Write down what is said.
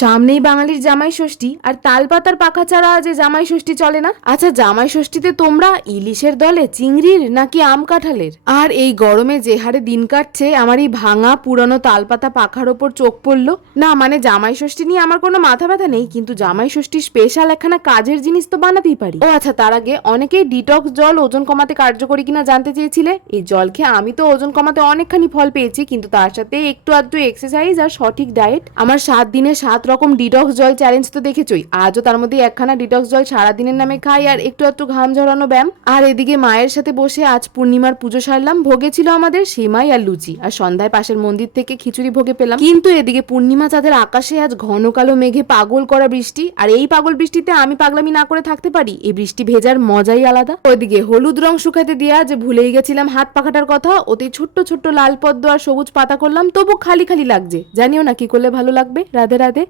সামনেই বাঙালির জামাই ষষ্ঠী, আর তালপাতার পাখা ছাড়া যে জামাই ষষ্ঠী চলে না। আচ্ছা, জামাই ষষ্ঠীতে তোমরা ইলিশের দলে চিংড়ির নাকি আম কাঁঠালের? আর এই গরমে যে হারে দিন কাটছে, আমার এই ভাঙা পুরানো তালপাতা পাখার ওপর চোখ পড়লো না। মানে জামাই ষষ্ঠী নিয়ে আমার কোনো মাথা ব্যথা নেই, কিন্তু জামাই ষষ্ঠী স্পেশাল একখানা কাজের জিনিস তো বানাতেই পারি। ও আচ্ছা, তার আগে অনেকেই ডিটক্স জল ওজন কমাতে কার্যকরী কিনা জানতে চেয়েছিলে। এই জল খেয়ে আমি তো ওজন কমাতে অনেকখানি ফল পেয়েছি, কিন্তু তার সাথে একটু আধটু এক্সারসাইজ আর সঠিক ডায়েট। আমার 7 দিনে 7 রকম ডিটক্স জল চ্যালেঞ্জ তো দেখেছই। আজও তার মধ্যে একখানা ডিটক্স জল সারাদিনের নামে খাই, আর একটু একটু ঘাম ঝরানো ব্যায়াম। আর এদিকে মায়ের সাথে বসে আজ পূর্ণিমার পুজো সারলাম। ভোগে ছিল আমাদের সেমাই আর লুচি, আর সন্ধ্যায় পাশের মন্দির থেকে খিচুড়ি ভোগে পেলাম। কিন্তু এদিকে পূর্ণিমা চাঁদের আকাশে আজ ঘন কালো মেঘে পাগল করা বৃষ্টি, আর এই পাগল বৃষ্টিতে আমি পাগলামি না করে থাকতে পারি? এই বৃষ্টি ভেজার মজাই আলাদা। ওইদিকে হলুদ রং শুকাতে দিয়া যে ভুলেই গেছিলাম হাত পাখাটার কথা, ওতে ছোট্ট ছোট্ট লাল পদ্ম আর সবুজ পাতা করলাম, তবু খালি খালি লাগছে। জানিও না কি করলে ভালো লাগবে। রাধে রাধে।